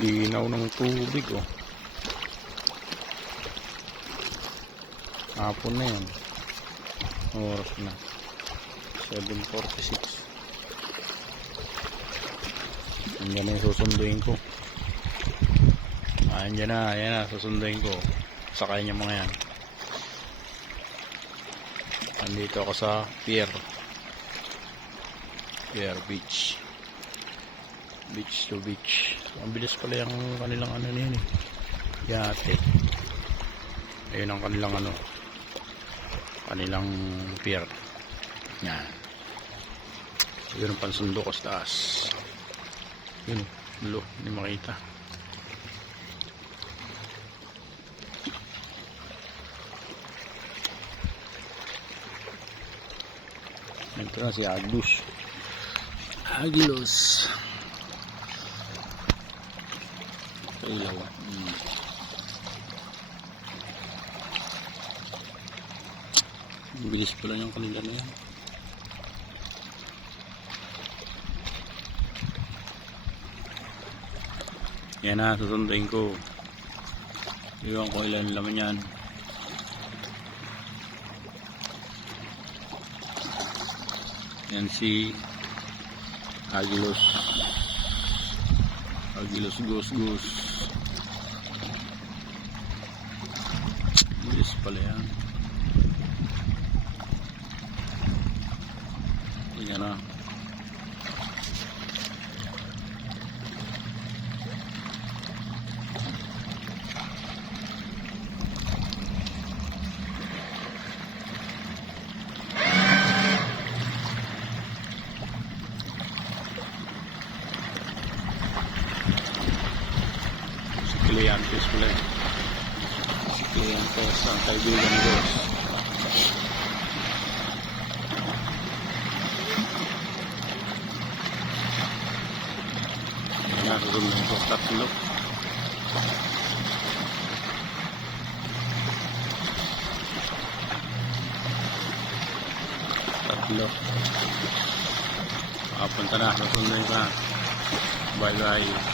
Linaw ng tubig oh. Hapon na yan. Oras na. 7.46. Yan na yung susunduin ko. Ayan na, ayan na, susunduin ko. Sakay niya mga yan. Andito ako sa pier. Pier Beach. Beach to beach. Ang bilis pala yung kanilang ano yun eh. Yate. Ayun ang kanilang ano. Kanilang pier. Yan. Yun ang pansundo ko sa taas. Yun. Lo, hindi makita. Ito na si Agus. Agilos. Ilaw. Hmm. Bilis pala yung kanila na yan. Yan na, susunduin ko. Iwan ko ilan laman yan. Yan si Agilos. Agilos Gus Gus. Bilis pala yan. Yan na. Cleantes pala. Si Cleantes ang kaibigan ko. Nasusunod ko tatlo. Tatlo. Papunta na. Susunod ka. Bye bye.